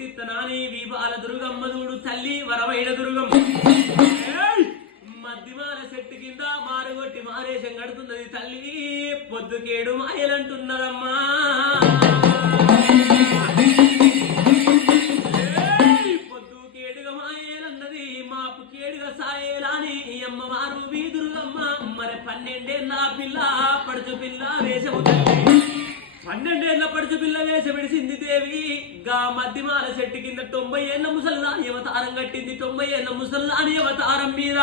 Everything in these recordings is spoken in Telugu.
పుట్టిత్తనాని విబాల దుర్గమ్మ చూడు తల్లి వరవైన దుర్గమ్మ మధ్యమాల చెట్టు కింద మారుగొట్టి మారేశం కడుతున్నది తల్లి పొద్దుకేడు మాయలంటున్నదమ్మా పొద్దుకేడుగా మాయేలన్నది మాపు కేడుగా సాయేలాని అమ్మవారు వీదురుగమ్మ మరి 12 ఏళ్ళ పిల్ల పడుచు పిల్ల వేషము 12 ఏళ్ళ పడుచు పిల్ల వేషమిడిసింది దేవి గా మధ్యమాల చెట్టు కింద 90 ఏళ్ళ ముసల్లాని అవతారం కట్టింది 90 ఏళ్ళ ముసల్లాని అవతారం మీద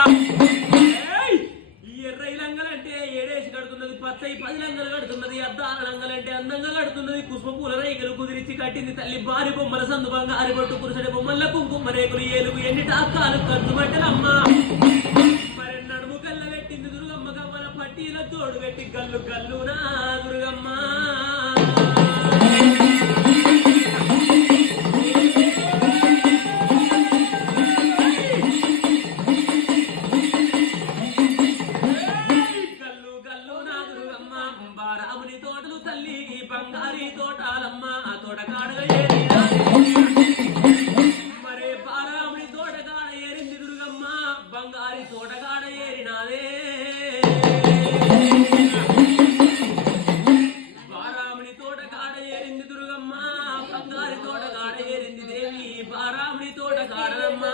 ఎర్రై లంగలంటే ఏడేసి కడుతున్నది పచ్చై 10 లంగలు కడుతున్నది అద్దాల లంగలంటే అందంగా కడుతున్నది కుసుమ పూల రైగలు కుదిరించి కట్టింది తల్లి బారి బొమ్మల సందు బంగారు బొట్టు పురుషుడి బొమ్మల కుంకుమ రేకులు ఏలుగు ఎన్ని టాకాలు ఖర్చు పట్టనమ్మా మరి నడుము కళ్ళ పెట్టింది దుర్గమ్మ గమ్మల పట్టీల తోడు పెట్టి గల్లు గల్లునా దుర్గమ్మ బారాముని తోటలు తల్లి బంగారి తోటాలమ్మ ఆ తోటకాడగా ఏరినా మరే బారాముని తోటకాడ ఏరింది దుర్గమ్మ బంగారి తోటకాడ ఏరినాదే బారాముని తోటకాడ ఏరింది దుర్గమ్మ బంగారి తోటకాడ ఏరింది దేవి బారాముని తోటకాడమ్మ